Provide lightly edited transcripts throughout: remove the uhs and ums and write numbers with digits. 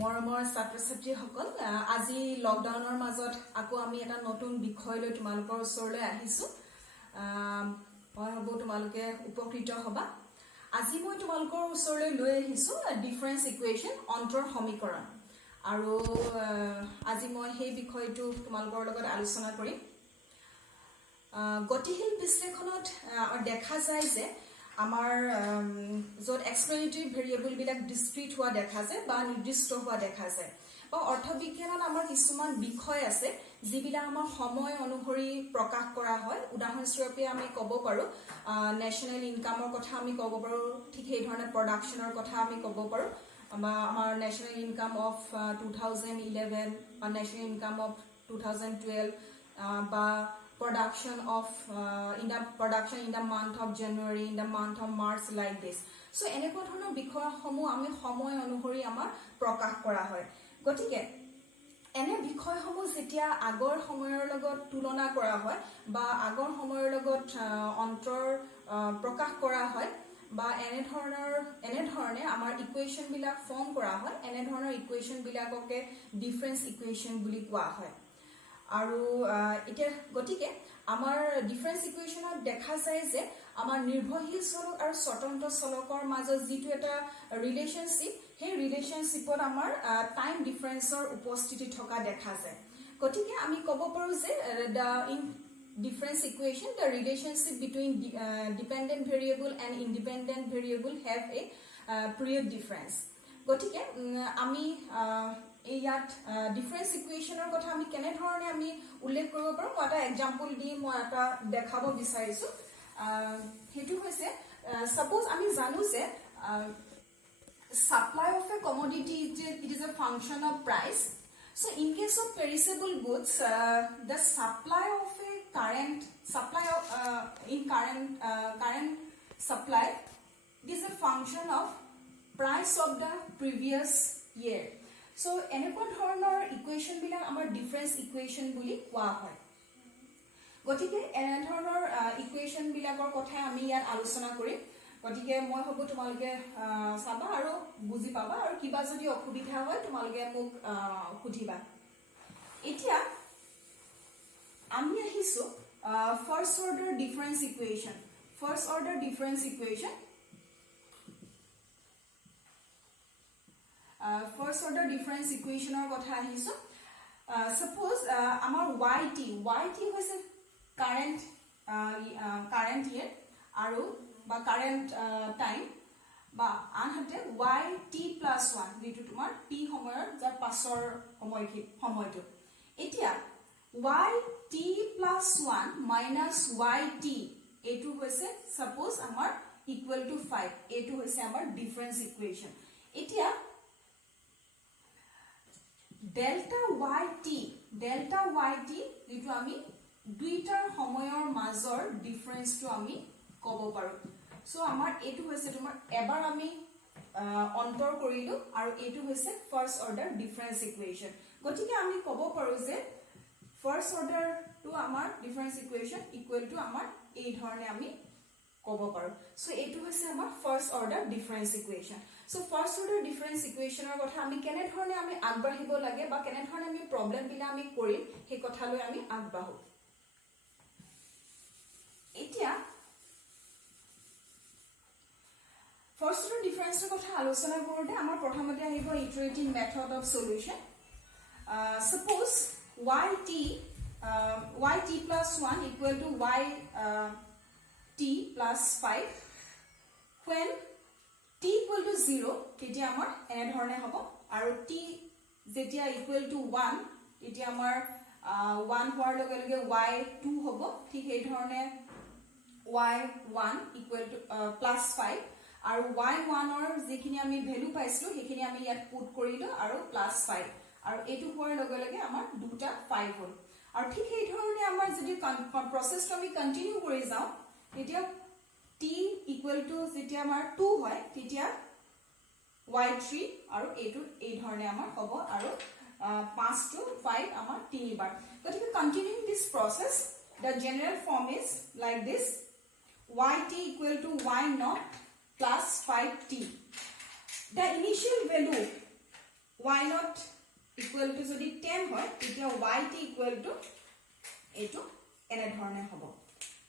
মৰমৰ ছাত্ৰ ছাত্ৰীসকল আজি লকডাউনৰ মাজত আকৌ আমি এটা নতুন বিষয় লৈ তোমালোকৰ ওচৰলৈ আহিছো মই ভাবো তোমালোকে উপকৃত হবা আজি মই তোমালোকৰ ওচৰলৈ লৈ আহিছো ডিফাৰেন্স ইকুৱেশ্যন অন্তৰ সমীকৰণ আৰু আজি মই সেই বিষয়টো তোমালোকৰ লগত আলোচনা কৰিম গতিশীল বিশ্লেষণত দেখা যায় যে আমাৰ যত এক্সপ্লেনেটৰি ভেৰিয়েবল বিলাক ডিসক্ৰিট হোৱা দেখা যায় বা নিৰ্দিষ্ট হোৱা দেখা যায় বা অৰ্থবিজ্ঞানত আমাৰ কিছুমান বিষয় আছে যিবিলাক আমাৰ সময় অনুসৰি প্ৰকাশ কৰা হয় উদাহৰণস্বৰূপে আমি ক'ব পাৰো নেশ্যনেল ইনকামৰ কথা আমি ক'ব পাৰো ঠিক সেই ধৰণে প্ৰডাকচনৰ কথা আমি ক'ব পাৰো আমাৰ নেশ্যনেল ইনকাম অফ 2011 বা নেশ্যনেল ইনকাম অফ 2012 বা production in the month of January, in the month of March, like this. So, এনেকুৱা ধৰণৰ বিষয়সমূহ আমি সময় অনুসৰি আমাৰ প্ৰকাশ কৰা হয় গতিকে এনে বিষয়সমূহ যেতিয়া আগৰ সময়ৰ লগত তুলনা কৰা হয় বা আগৰ সময়ৰ লগত অন্তৰ প্ৰকাশ কৰা হয় বা এনেধৰণে আমাৰ ইকুৱেশ্যন বিলাক ফৰ্ম কৰা হয় এনেধৰণৰ ইকুৱেশ্যন বিলাককে ডিফাৰেন্স ইকুৱেশ্যন বুলি কোৱা হয় আৰু এতিয়া গতিকে আমাৰ ডিফাৰেন্স ইকুৱেশ্যনত দেখা যায় যে আমাৰ নিৰ্ভৰশীল চলক আৰু স্বতন্ত্ৰ চলকৰ মাজত যিটো এটা ৰিলেশনশ্বিপ সেই ৰিলেশনশ্বিপত আমাৰ টাইম ডিফাৰেন্সৰ উপস্থিতি থকা দেখা যায় গতিকে আমি ক'ব পাৰো যে in difference equation the relationship between dependent variable and independent variable have a period difference গতিকে আমি ইয়াত ডিফাৰেন্স ইকুৱেশ্যনৰ কথা আমি কেনে ধৰণে আমি উল্লেখ কৰিব পাৰো মই এটা এক্সাম্পল দি মই এটা দেখাব বিচাৰিছো হেতু হৈছে সাপোজ আমি জানো যে supply of a commodity it is a function of price so in case of perishable goods the supply of a current supply of current supply it is a function of price of the previous year so এনেকুৱা ধৰণৰ equation বিলাক আমাৰ difference equation বুলি কোৱা হয় গতিকে এনে ধৰণৰ ইকুৱেশ্যন বিলাকৰ কথা আমি ইয়াত আলোচনা কৰিম গতিকে মই ভাবো তোমালোকে চাবা আৰু বুজি পাবা আৰু কিবা যদি অসুবিধা হয় তোমালোকে মোক সুধিবা এতিয়া আমি আহিছো first order difference equation first order difference equation first order difference equation or kotha ahiso suppose amar yt hoise current year aru ba current time ba anhate yt plus 1 jitu tumar t homoyor jar pasor homoy to etia yt plus 1 minus yt etu hoise suppose amar equal to 5 etu hoise amar difference equation etia delta yt যেটো আমি দুইটাৰ সময়ৰ মাজৰ ডিফাৰেন্সটো আমি ক'ব পাৰো so আমাৰ এটো হৈছে তোমাৰ এবাৰ আমি অন্তৰ কৰিলো আৰু এটো হৈছে ফাৰ্স্ট অৰ্ডাৰ ডিফাৰেন্স ইকুৱেশ্যন গতিকে আমি ক'ব পাৰো যে ফাৰ্স্ট অৰ্ডাৰ টু আমাৰ ডিফাৰেন্স ইকুৱেশ্যন ইকুৱেল টু আমাৰ এই ধৰণে আমি ক'ব পাৰো সো এটো হৈছে আমাৰ first order difference equation so first order difference ইকুৱেশ্যনৰ কথা আমি কেনে ধৰণে আমি আগবাঢ়িব লাগে বা কেনে ধৰণে আমি প্ৰবলেম বিলা আমি কৰিম সেই কথালৈ আমি আগবাঢ়ো এতিয়া ফাৰ্স্ট অৰ্ডাৰ ডিফাৰেন্সৰ কথা আলোচনা কৰোঁতে আমাৰ প্ৰথমতে আহিব iterative method of solution suppose yt plus 1 equal to yt plus 5 when t equal to 0 তেতিয়া আমাৰ এনে ধৰণে হ'ব আৰু t যেতিয়া equal to 1 তেতিয়া আমাৰ 1 হোৱাৰ লগে লগে y2 হ'ব ঠিক এই ধৰণে y1 equal to plus 5 আৰু y1 ৰ যিখিনি আমি ভ্যালু পাইছো সেইখিনি আমি ইয়াত পুট কৰিলো আৰু plus 5 আৰু এটো হোৱাৰ লগে লগে আমাৰ দুটা 5 হ'ল আৰু ঠিক এই ধৰণে আমাৰ যদি প্ৰসেসটো আমি কন্টিনিউ কৰি যাও তেতিয়া t equal to যেতিয়া আমাৰ 2 হয় তেতিয়া y3 আৰু এটো এই ধৰণে আমাৰ হ'ব আৰু 5 to 5 আমাৰ 3 বাৰ গতিকে continuing this process the general form is like this yt equal to y0 plus 5t the initial value y not equal to যদি 10 হয় তেতিয়া yt equal to এইটো এনে ধৰণে হ'ব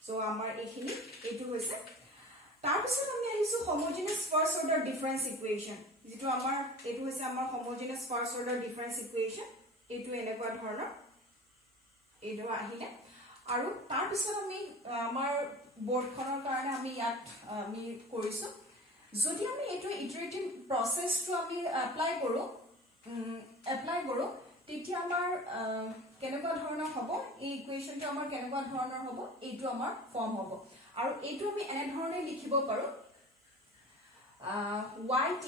সো আমাৰ এইখিনি এইটো হৈছে তাৰ পিছত আমি আহিছো হোমোজেনাস ফাৰ্স্ট অৰ্ডাৰ ডিফাৰেন্স ইকুৱেচন যেটো আমাৰ এইটো হৈছে আমাৰ হোমোজেনাস ফাৰ্স্ট অৰ্ডাৰ ডিফাৰেন্স ইকুৱেচন এইটো এনেকুৱা ধৰণৰ এইটো আহিলে আৰু তাৰ পিছত আমি আমাৰ বৰ্ডখনৰ কাৰণে আমি ইয়াত আমি কৰিছো যদি আমি এইটো ইটাৰেটিভ প্ৰসেসটো আমি এপ্লাই কৰো তেতিয়া আমাৰ কেনেকুৱা ধৰণৰ হ'ব এই ইকুৱেচনটো আমাৰ কেনেকুৱা ধৰণৰ হ'ব এইটো আমাৰ ফৰ্ম হ'ব আৰু এইটো আমি এনে ধৰণে লিখিব পাৰো yt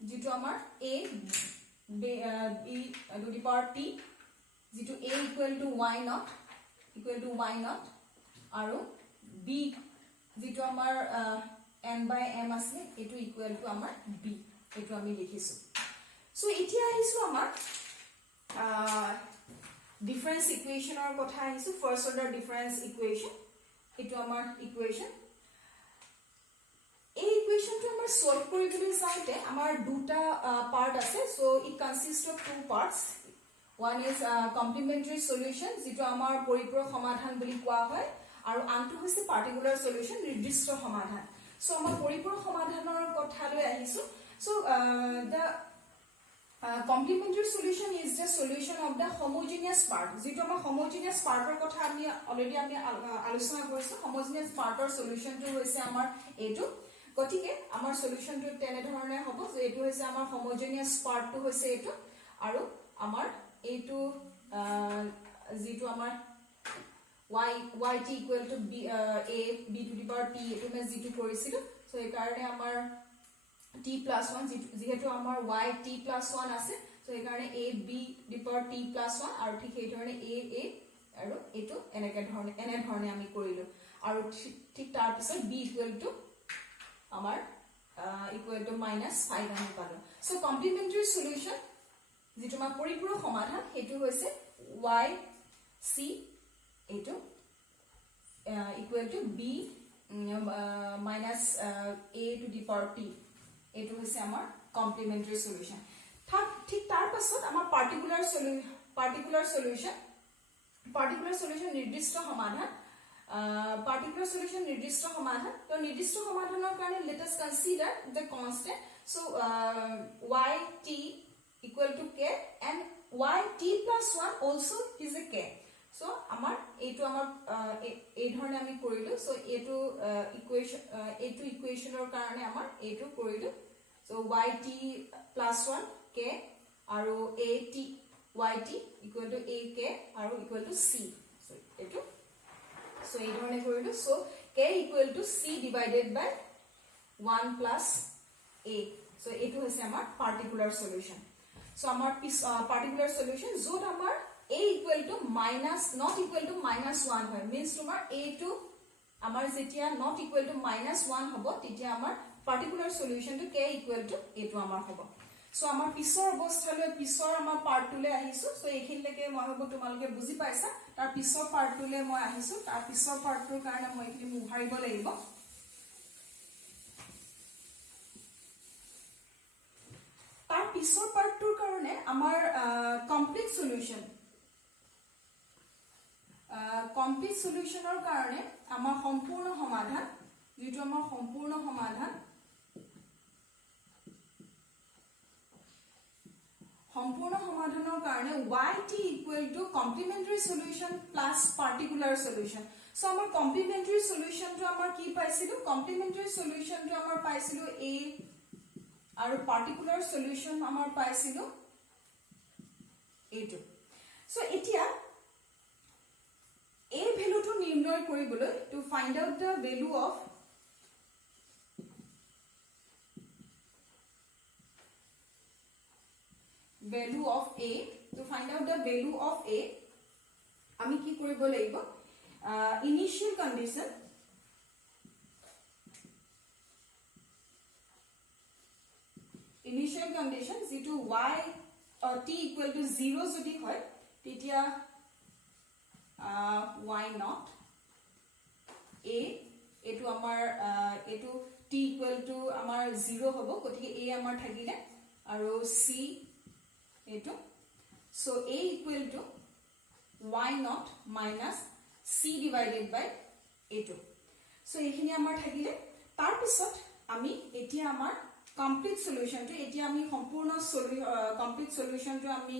যেটো আমাৰ a b to the power t যেটো a equal to y not আৰু b যেটো আমাৰ n by m আছে এটো equal to আমাৰ b এটো আমি লিখিছো সো এতিয়া আহিছো আমাৰ ডিফাৰেন্স ইকুৱেচনৰ কথা আহিছো ফাৰ্স্ট অৰ্ডাৰ ডিফাৰেন্স ইকুৱেচন এটো আমাৰ ইকুৱেচন এই ইকুৱেচনটো আমাৰ সলভ কৰিবলৈ চাইতে আমাৰ দুটা পাৰ্ট আছে so it consist of two parts one is complementary solution যেটো আমাৰ পৰিপূৰক সমাধান বুলি কোৱা হয় আৰু আনটো হৈছে পাৰ্টিকুলাৰ সলিউশন নিৰ্দিষ্ট সমাধান সো আমাৰ পৰিপূৰক সমাধানৰ কথা লৈ আহিছো so the complementary solution is the solution of the homogeneous part যেটো আমাৰ homogeneous partor কথা আমি অলৰেডি আমি আলোচনা কৰিছো homogeneous partor solutionটো হৈছে আমাৰ এটো গতিকে আমাৰ সলিউশনটো তেনে ধৰণে হ'ব যে এটো হৈছে আমাৰ homogeneous partটো হৈছে এটো আৰু আমাৰ এটো যেটো আমাৰ yt equal to b to the power t এটো মে যেটো কৰিছিল সো এই কাৰণে আমাৰ t plus 1 যেহেতু আমাৰ y t plus 1 আছে সো এই কাৰণে a b to the power t plus 1 আৰু ঠিক এই ধৰণে a আৰু এটো এনে ধৰণে আমি কৰিলো আৰু ঠিক তাৰ পিছত b equal to আমাৰ equal to -5 আমি পালো সো কমপ্লিমেন্টাৰী সলিউশন যেটো আমাৰ পৰিপূৰক সমাধান হেতু হৈছে y c এটো equal to b minus a to the power t এটো হৈছে আমাৰ কমপ্লিমেন্টাৰী সলিউশন ঠিক তাৰ পাছত আমাৰ পাৰ্টিকুলাৰ সলিউশন নিৰ্দিষ্ট সমাধান তো নিৰ্দিষ্ট সমাধানৰ কাৰণে let us consider the constant so yt equal to k and yt plus 1 also is a k so আমাৰ এইটো আমাৰ এই ধৰণে আমি কৰিলো so এইটো ইকুৱেচনৰ কাৰণে আমাৰ এইটো কৰিলো so yt plus 1 k আৰু yt equal to ak আৰু equal to c so এইটো so এই ধৰণে কৰিলো so k equal to c divided by 1 plus a so এইটো হৈছে আমাৰ পাৰ্টিকুলাৰ সলিউশন so আমাৰ পাৰ্টিকুলাৰ সলিউশন যত আমাৰ a equal to not equal to -1 হয় means তোমাৰ a to আমাৰ যেতিয়া not equal to -1 হ'ব তেতিয়া আমাৰ particular সলিউশনটো k equal to a to আমাৰ হ'ব সো আমাৰ পিছৰ অৱস্থালৈ পিছৰ আমাৰ পাৰ্টটোলৈ আহিছো সো এইখিনিলৈকে মই হ'ব তোমালোকে বুজি পাইছা তাৰ পিছৰ পাৰ্টটোলৈ মই আহিছো তাৰ পিছৰ পাৰ্টটোৰ কাৰণে মই এইখিনি মুহাৰিব লাগিব তাৰ পিছৰ পাৰ্টটোৰ কাৰণে আমাৰ কমপ্লিট সলিউশনৰ কাৰণে আমাৰ সম্পূৰ্ণ সমাধান যেটো আমাৰ সম্পূৰ্ণ সমাধানৰ কাৰণে yt equal to complementary solution plus particular solution so আমাৰ complementary solutionটো আমাৰ কি পাইছিলো complementary solutionটো আমাৰ পাইছিলো a আৰু particular solution আমাৰ পাইছিলো এইটো so এতিয়া a ভ্যালুটো নিৰ্ণয় কৰিবলৈ to find out the value of a to find out the value of a আমি কি কৰিব লাগিব initial condition যেটো y t equal to 0 যদি হয় তেতিয়া y not a এটো আমাৰ এটো t equal to আমাৰ 0 হ'ব গতিকে a আমাৰ থাকিলে আৰু c এইটো so a equal to y naught minus c divided by a2 so এইখিনি আমাৰ থাকিলে তাৰ পিছত আমি এতিয়া আমাৰ কমপ্লিট সলিউশনটো এতিয়া আমি সম্পূৰ্ণ কমপ্লিট সলিউশনটো আমি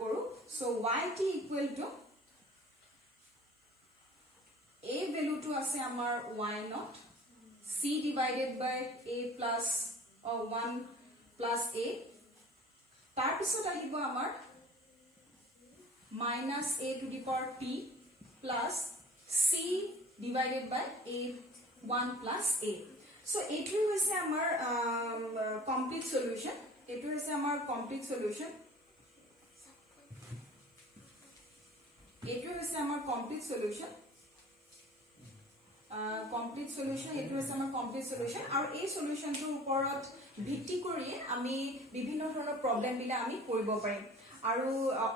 কৰো so yt equal to a value to আছে আমাৰ y naught c divided by a plus or 1 plus a তাৰ পিছত আহিব আমাৰ minus a to the power p plus c divided by a 1 plus a so এইটো হৈছে আমাৰ complete solution এইটো হৈছে আমাৰ কমপ্লিট সলিউশন এইটো হৈছে আমাৰ কমপ্লিট সলিউশন কমপ্লিট সলিউশন এইটো হৈছে আমাৰ কমপ্লিট সলিউশন আৰু এই সলিউশনটোৰ ওপৰত ভিত্তি কৰি আমি বিভিন্ন ধৰণৰ প্ৰবলেম বিলা আমি কৰিব পাৰিম আৰু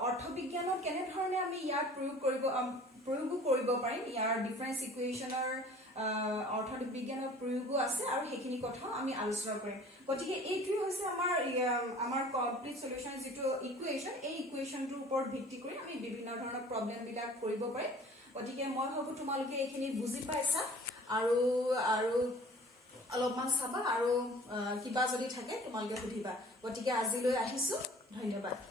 অৰ্থবিজ্ঞানত কেনে ধৰণে আমি ইয়াৰ প্ৰয়োগ কৰিব পাৰিম ইয়াৰ ডিফাৰেন্স ইকুৱেশনৰ অৰ্থবিজ্ঞানৰ প্ৰয়োগো আছে আৰু হেখিনি কথা আমি আলোচনা কৰিম গতিকে এইটোই হৈছে আমাৰ কমপ্লিট সলিউশন যেটো ইকুৱেশন এই ইকুৱেশনটোৰ ওপৰত ভিত্তি কৰি আমি বিভিন্ন ধৰণৰ প্ৰবলেম বিলা কৰিব পাৰিম গতিকে মই ভাবো তোমালোকে এইখিনি বুজি পাইছা আৰু অলপমান চাবা আৰু কিবা যদি থাকে তোমালোকে সুধিবা গতিকে আজিলৈ আহিছো ধন্যবাদ